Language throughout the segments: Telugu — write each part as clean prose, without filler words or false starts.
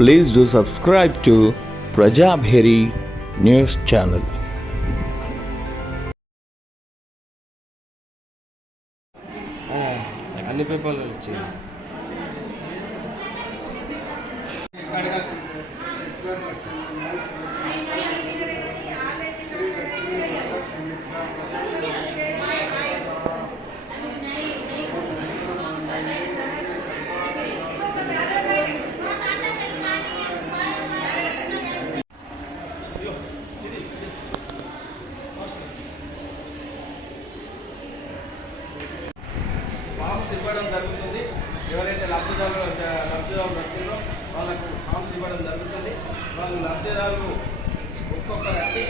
Please do subscribe to Prajabheri News Channel. అన్ని పేపర్లు వచ్చాయి. ఫామ్స్ ఇవ్వడం జరుగుతుంది. ఎవరైతే లబ్ధిదారులు వచ్చిందో వాళ్ళకు ఫామ్స్ ఇవ్వడం జరుగుతుంది. వాళ్ళు లబ్ధిదారులు ఒక్కొక్కరు వచ్చి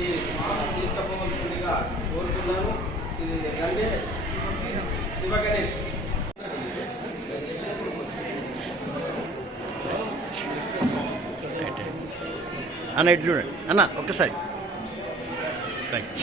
ఈ ఫామ్స్ తీసుకుపోవలసిందిగా కోరుతున్నాను. ఇది గంగే శివ గణేష్. అన్న ఇటు చూడండి అన్న ఒక్కసారి రైట్.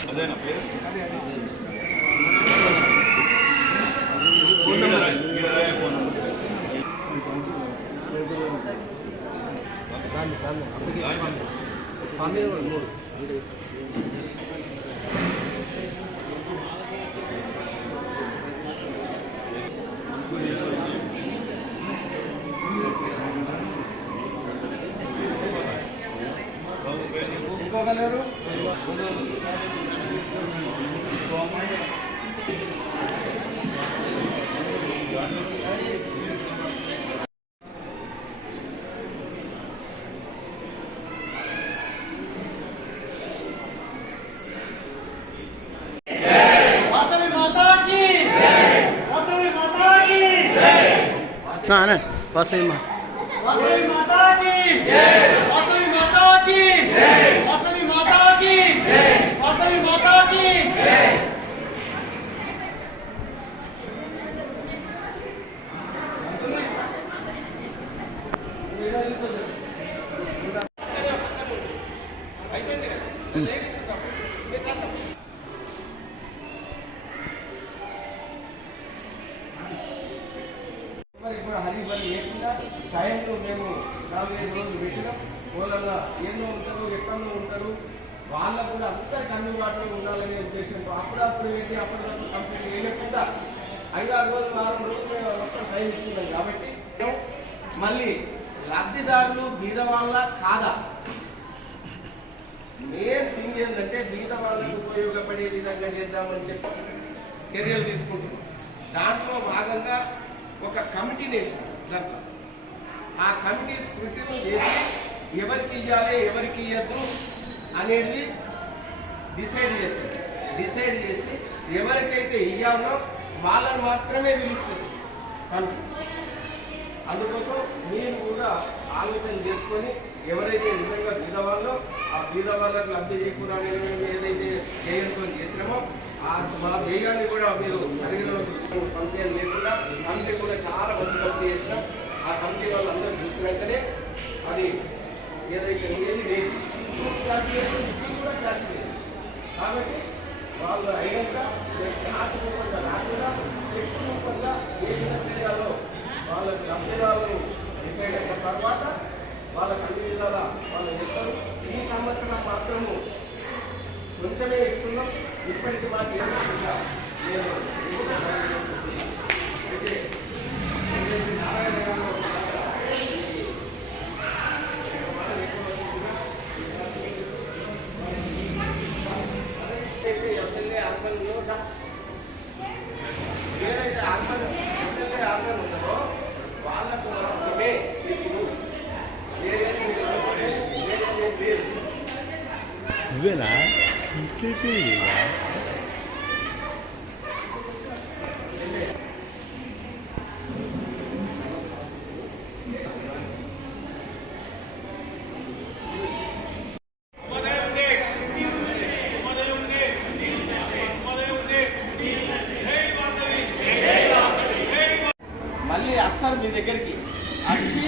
ఇంకొకరు వాసవి మా వాసవి మాతా की जय, वासवी माता की जय, वासवी माता की जय, वासवी माता की जय. ఇప్పుడు హరిబలి లేకుండా టైంలో మేము 4-5 రోజులు పెట్టినాం. వాళ్ళ ఎన్నో ఉంటారు, ఎక్కడో ఉంటారు, వాళ్ళకు కూడా అందరికి అందుబాటులో ఉండాలనే ఉద్దేశంతో అప్పుడప్పుడు పెట్టి అప్పటికప్పుడు కంప్లీట్ చేయకుండా 5-6 రోజులు 6 రోజులు మేము మొత్తం టైం ఇస్తున్నాం. కాబట్టి మళ్ళీ లబ్ధిదారులు బీద వాళ్ళ కాదా, మెయిన్ థింగ్ ఏంటంటే బీద వాళ్ళకు ఉపయోగపడే విధంగా చేద్దామని చెప్పి చర్యలు తీసుకుంటున్నాం. దాంట్లో భాగంగా ఒక కమిటీని వేసాం. దాంట్లో ఆ కమిటీ స్క్రూటినీ చేసి ఎవరికి ఇవ్వాలి ఎవరికి ఇవ్వద్దు అనేది డిసైడ్ చేసి ఎవరికైతే ఇవ్వాలో వాళ్ళని మాత్రమే పిలుస్తుంది కమిటీ. అందుకోసం మీరు కూడా ఆలోచన చేసుకొని ఎవరైతే నిజంగా బీదవాళ్ళో ఆ బీదవాళ్ళకు లబ్ధి చేకూరాలని మేము ఏదైతే ధ్యేయంతో చేసినామో మా ధ్యేయాన్ని కూడా మీరు పరిగణలోకి సంశయం లేకుండా కమిటీ కూడా చాలా మంచి కమిటీ చేసినాం. ఆ కమిటీ వాళ్ళు అందరూ చూసినాకనే అది ఏదైతే ఏది లేదు క్లాస్ లేదు, కూడా క్లాస్ లేదు. కాబట్టి వాళ్ళు అయినాక క్లాస్ రూపంగా రాకుండా చెట్టు రూపంగా ఏ విధంగా చేయాలో వాళ్ళకి లబ్ధిదారులు డిసైడ్ అయిన తర్వాత వాళ్ళకి అన్ని విధాలా వాళ్ళు చెప్తారు. ఈ సంవత్సరం మాత్రము కొంచెమే ఇస్తున్నాం. ఇప్పటికి మాకు ఏమవుతుందా నారాయణ గారు ఎమ్మెల్యే అర్బన్లో ఏదైతే ఎమ్మెల్యే అర్బన్ ఉంటుందో వాళ్ళకు మాత్రమే ఇప్పుడు ఏదైతే లేదు. నువ్వేనా మళ్ళీ వస్తారు మీ దగ్గరికి వచ్చి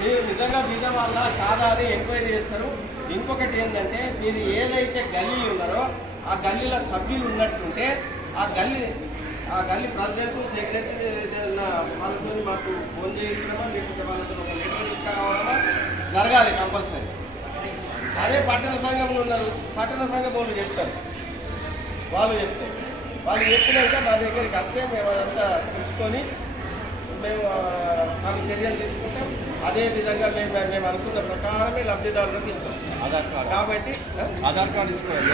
మీరు నిజంగా బీద వాళ్ళ కాదా అని ఎంక్వైరీ చేస్తారు. ఇంకొకటి ఏంటంటే మీరు ఏదైతే గల్లీలు ఉన్నారో ఆ గల్లీలో సభ్యులు ఉన్నట్టుంటే ఆ గల్లీ ప్రెసిడెంట్ సెక్రటరీ వాళ్ళతో మాకు ఫోన్ చేయించడమా లేకపోతే వాళ్ళతో ఒక లెటర్ జరగాలి కంపల్సరీ. అదే పట్టణ సంఘంలో ఉన్నారు, పట్టణ సంఘం వాళ్ళు చెప్తారు, వాళ్ళు చెప్పినాక మా దగ్గరికి వస్తే మేము అదంతా ఉంచుకొని మేము మాకు చర్యలు తీసుకుంటాం. అదే విధంగా మేము అనుకున్న ప్రకారమే లబ్ధిదారులకు ఇస్తాం ఆధార్ కార్డు. కాబట్టి ఆధార్ కార్డు తీసుకోవాలి.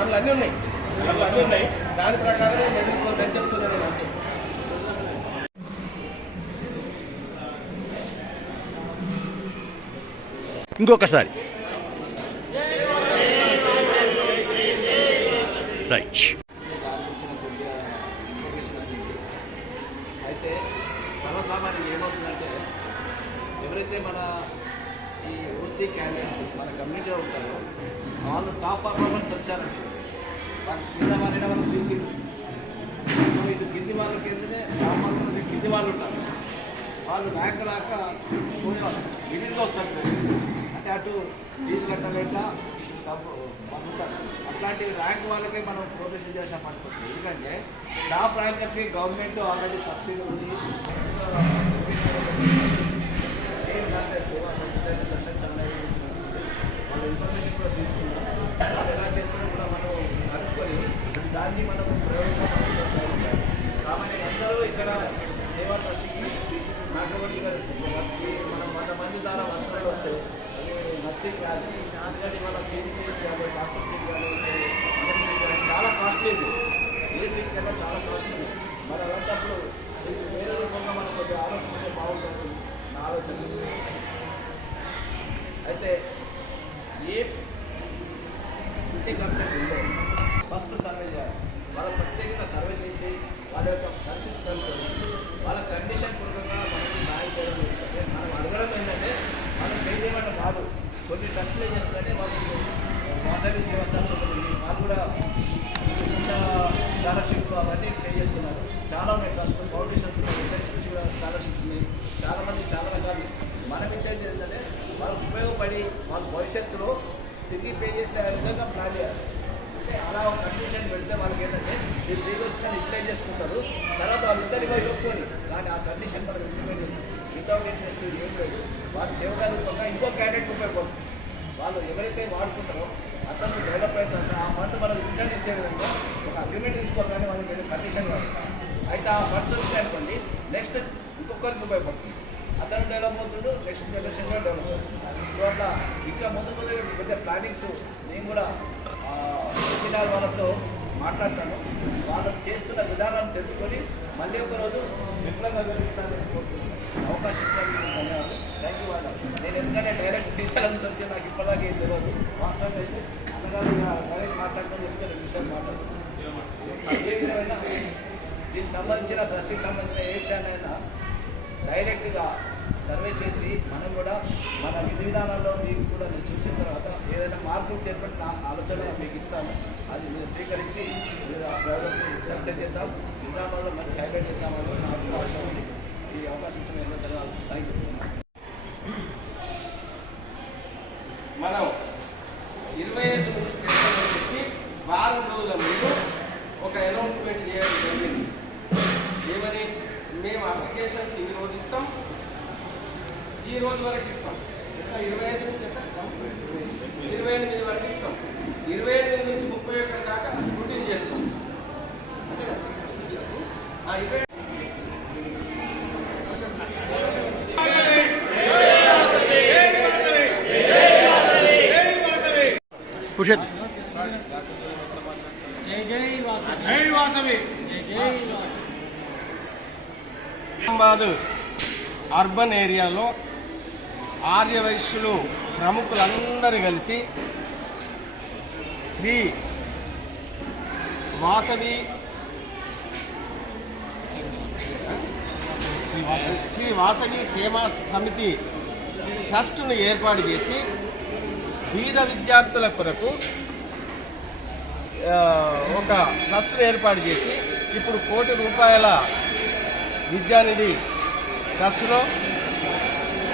అందులో అన్నీ ఉన్నాయి, దాని ప్రకారమే నేను చెప్తున్నాను నేను అంతే. ఇంకొకసారి రైట్. అయితే సర్వసామాన్యం ఏమవుతుందంటే ఎవరైతే మన ఈ ఓసీ క్యాండిడేట్స్ మన కమ్యూనిటీలో ఉంటారో వాళ్ళు టాప్ పర్ఫార్మెన్స్ వచ్చారంటే వాళ్ళకి కింద వాళ్ళైనా వాళ్ళు ఫీజు. సో ఇటు కింది వాళ్ళకి ఏంటంటే టాప్ పర్ఫార్మెన్స్ కింది వాళ్ళు ఉంటారు, వాళ్ళు ర్యాంక్ రాక పోయేవాళ్ళు మిడిల్గా వస్తారు. అంటే అటు ఫీజు కట్టలేక డబ్బు పంపుతారు. అట్లాంటి ర్యాంక్ వాళ్ళకే మనం ప్రొఫెషన్ చేసే పరిస్థితి వస్తుంది. ఎందుకంటే టాప్ ర్యాంకర్స్కి గవర్నమెంట్ ఆల్రెడీ సబ్సిడీ ఉంది. సేమ్ అంటే సేవా సంస్థ దర్శనం చాలా వస్తుంది. వాళ్ళ ఇన్ఫర్మేషన్ కూడా తీసుకున్నాం. వాళ్ళు ఎలా చేస్తారో కూడా మనం కనుక్కొని దాన్ని మనం ప్రయోగంగా ప్రయోగించాలి. కాబట్టి అందరూ ఇక్కడ సేవా ట్రస్ట్కి నాటబడి మనం 100 మంది ద్వారా 100 వస్తే అది నథింగ్ కాదు. ఎందుకంటే మన పీజీ సీట్స్ కానీ డాక్టర్ సీట్ కానీ అందరి సీట్ కానీ చాలా కాస్ట్లీ ఉంది. ఏ సీట్ కన్నా చాలా కాస్ట్లీ ఉంది. మరి అలాంటప్పుడు ఇది వేరే రూపంగా మనం కొద్దిగా ఆలోచిస్తే బాగుంటుంది నా ఆలోచన. అయితే ఏ ఇంటి కంప్లైంట్ ఉందో ఫస్ట్ సర్వే చేయాలి. వాళ్ళ ప్రత్యేకంగా సర్వే చేసి వాళ్ళ యొక్క పరిస్థితి కనుక్కొని వాళ్ళ కండిషన్ పూర్వకంగా మనకి సాయం చేయడం జరుగుతుంది. మనం అడగడం ఏంటంటే మనం పే చేయడం కాదు. కొన్ని ట్రస్టులు ఏం చేస్తుందంటే మాకు వాసవి సేవా ట్రస్ట్ ఉంది, వాళ్ళు కూడా చిన్న స్కాలర్షిప్ అవన్నీ పే చేస్తున్నారు. చాలా ఉన్నాయి ట్రస్టులు, ఫౌండేషన్స్ ఉన్నాయి, ఇండస్ట్రీ కూడా స్కాలర్షిప్స్ ఉన్నాయి. చాలామంది చాలా రకాలు. మనం ఇచ్చేది ఏంటంటే వాళ్ళకు ఉపయోగపడి వాళ్ళ భవిష్యత్తులో తిరిగి పే చేసే విధంగా ప్లాన్ చేయాలి. అంటే అలా ఒక కండిషన్ పెడితే వాళ్ళకి ఏంటంటే మీరు తిరిగి వచ్చి కానీ యూటిలైజ్ చేసుకుంటారు. తర్వాత వాళ్ళు ఇస్తానికి ఒప్పుకొని కానీ ఆ కండిషన్ మనం ఇంప్లిమెంట్ చేస్తాం. వితౌట్ ఇంట్రెస్ట్ ఏం లేదు. వాళ్ళు సేవగా రూపంగా ఇంకో క్యాండిడేట్ ఉపయోగపడుతుంది. వాళ్ళు ఎవరైతే వాడుకుంటారో అతను డెవలప్ అవుతుందంటే ఆ ఫండ్ మనకు రిటర్న్ ఇచ్చే విధంగా ఒక అగ్రిమెంట్ తీసుకోగానే వాళ్ళకి ఏదో కండిషన్ కాదు. అయితే ఆ ఫండ్స్ వచ్చినాయి అనుకోండి నెక్స్ట్ ఇంకొకరికి ఉపయోగపడుతుంది. అతను డెవలప్ అవుతుండు, నెక్స్ట్ జనరేషన్ కూడా డెవలప్ అవుతుంది. సో అట్లా ఇంకా ముందు కొద్దిగా ప్లానింగ్స్ నేను కూడా జిల్లాల వాళ్ళతో మాట్లాడతాను. వాళ్ళు చేస్తున్న విధానాన్ని తెలుసుకొని మళ్ళీ ఒకరోజు విప్లవంగా వివరిస్తానని కోరుకుంటున్నాను. అవకాశం ఇచ్చినందుకు ధన్యవాదాలు. థ్యాంక్ యూ వాళ్ళు. నేను ఎందుకంటే డైరెక్ట్ శ్రీశైలం నుంచి వచ్చి నాకు ఇప్పటిదాకా ఏం తెలియదు. వాస్తవం అయితే అన్నగారు డైరెక్ట్ మాట్లాడుకొని చెప్తే 2 విషయాలు మాట్లాడుతున్నాను. ఏ విధమైన దీనికి సంబంధించిన ట్రస్టీకి సంబంధించిన ఏ విషయాన్నైనా డైరెక్ట్గా సర్వే చేసి మనం కూడా మన విధి విధానాల్లో మీకు కూడా నేను చూసిన తర్వాత ఏదైనా మార్పులు చేపట్టిన ఆలోచన మీకు ఇస్తాను. అది మీరు స్వీకరించి మీరు ఆ ప్రయోగం సక్సెస్ చేద్దాం, నిజామాబాద్లో మంచి హైలైట్ చేద్దామని నాకు ఆశ ఉంది. ఈ అవకాశం ఇచ్చిన ఎన్నో ధన్యవాదాలు. Thank you. మనం 25 నుంచి చెప్పి వారం రోజుల ముందు ఒక అనౌన్స్మెంట్ చేయడం జరిగింది. ఏమని? మేము అప్లికేషన్స్ ఈ రోజు ఇస్తాం, ఈ రోజు వరకు ఇస్తాం. 25 నుంచి 28 వరకు ఇస్తాం. 28 నుంచి 31 దాకా స్క్రూటినీ చేస్తాం. అంటే 20 పుషత్ నిజామాబాద్ అర్బన్ ఏరియాలో ఆర్యవైశ్యులు ప్రముఖులందరూ కలిసి శ్రీ వాసవి సేవా సమితి ట్రస్టును ఏర్పాటు చేసి బీద విద్యార్థుల కొరకు ఒక ట్రస్టును ఏర్పాటు చేసి ఇప్పుడు ₹1,00,00,000 విద్యానిధి ట్రస్టులో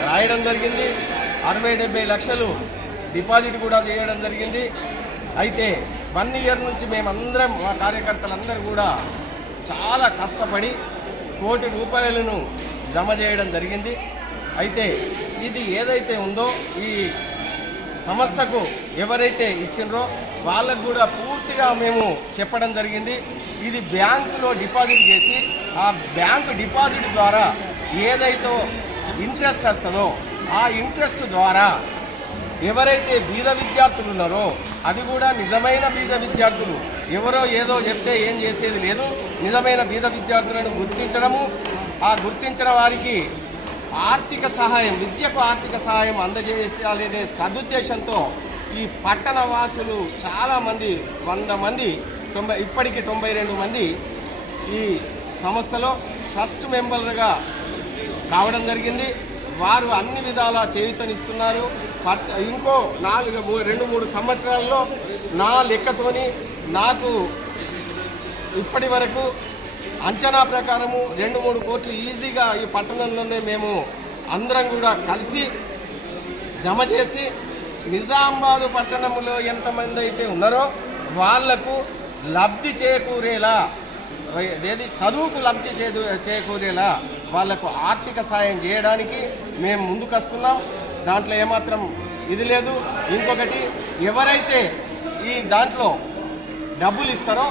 రాయడం జరిగింది. 60-70 లక్షలు డిపాజిట్ కూడా చేయడం జరిగింది. అయితే 1 ఇయర్ నుంచి మేమందరం మా కార్యకర్తలందరూ కూడా చాలా కష్టపడి ₹1,00,00,000 జమ చేయడం జరిగింది. అయితే ఇది ఏదైతే ఉందో ఈ సంస్థకు ఎవరైతే ఇచ్చినరో వాళ్ళకు కూడా పూర్తిగా మేము చెప్పడం జరిగింది. ఇది బ్యాంకులో డిపాజిట్ చేసి ఆ బ్యాంకు డిపాజిట్ ద్వారా ఏదైతే ఇంట్రెస్ట్ వస్తుందో ఆ ఇంట్రెస్ట్ ద్వారా ఎవరైతే బీద విద్యార్థులు ఉన్నారో అది కూడా నిజమైన బీద విద్యార్థులు, ఎవరో ఏదో చెప్తే ఏం చేసేది లేదు. నిజమైన బీద విద్యార్థులను గుర్తించడము, ఆ గుర్తించిన వారికి ఆర్థిక సహాయం, విద్యకు ఆర్థిక సహాయం అందజేయాలనే సదుద్దేశంతో ఈ పట్టణ వాసులు చాలామంది 100 మంది ఇప్పటికి 92 మంది ఈ సంస్థలో ట్రస్ట్ మెంబర్లుగా కావడం జరిగింది. వారు అన్ని విధాలా చేయూతనిస్తున్నారు. ఇంకో 2-3 సంవత్సరాల్లో నా లెక్కతోని నాకు ఇప్పటి వరకు అంచనా ప్రకారము 2-3 కోట్లు ఈజీగా ఈ పట్టణంలోనే మేము అందరం కూడా కలిసి జమ చేసి నిజామాబాదు పట్టణంలో ఎంతమంది అయితే ఉన్నారో వాళ్లకు లబ్ధి చేకూరేలా, చదువుకు లబ్ధి చేకూరేలా వాళ్లకు ఆర్థిక సాయం చేయడానికి మేము ముందుకొస్తున్నాం. దాంట్లో ఏమాత్రం ఇది లేదు. ఇంకొకటి, ఎవరైతే ఈ దాంట్లో డబ్బులు ఇస్తారో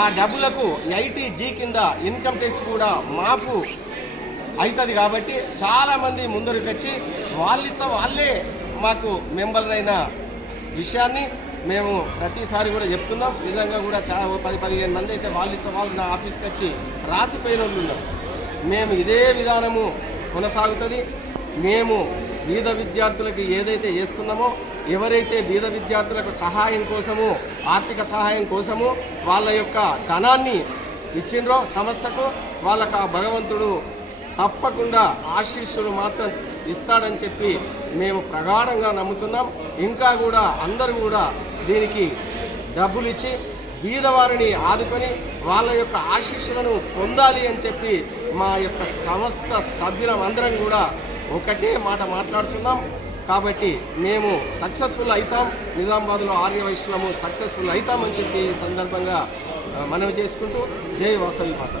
ఆ డబ్బులకు ఐటీజీ కింద ఇన్కమ్ ట్యాక్స్ కూడా మాఫు అవుతుంది. కాబట్టి చాలామంది ముందరికి వచ్చి వాళ్ళే మాకు మెంబర్లైన విషయాన్ని మేము ప్రతిసారి కూడా చెప్తున్నాం. నిజంగా కూడా 10-15 మంది అయితే వాళ్ళు నా ఆఫీస్కి వచ్చి రాసిపోయిన వాళ్ళు ఉన్నారు. మేము ఇదే విధానము కొనసాగుతుంది. మేము బీద విద్యార్థులకు ఏదైతే చేస్తున్నామో, ఎవరైతే బీద విద్యార్థులకు సహాయం కోసము, ఆర్థిక సహాయం కోసము వాళ్ళ యొక్క ధనాన్ని ఇచ్చిండ్రో సంస్థకు, వాళ్ళకు ఆ భగవంతుడు తప్పకుండా ఆశీస్సులు మాత్రం ఇస్తాడని చెప్పి మేము ప్రగాఢంగా నమ్ముతున్నాం. ఇంకా కూడా అందరూ కూడా దీనికి డబ్బులు ఇచ్చి బీదవారిని ఆదుకొని వాళ్ళ యొక్క ఆశీస్సులను పొందాలి అని చెప్పి మా యొక్క సంస్థ సభ్యులందరం కూడా ఒకటే మాట మాట్లాడుతున్నాం. కాబట్టి మేము సక్సెస్ఫుల్ అవుతాం, నిజామాబాద్లో ఆర్యవైశ్యము సక్సెస్ఫుల్ అవుతామని చెప్పి ఈ సందర్భంగా మనవి చేసుకుంటూ జై వాసవి మాత.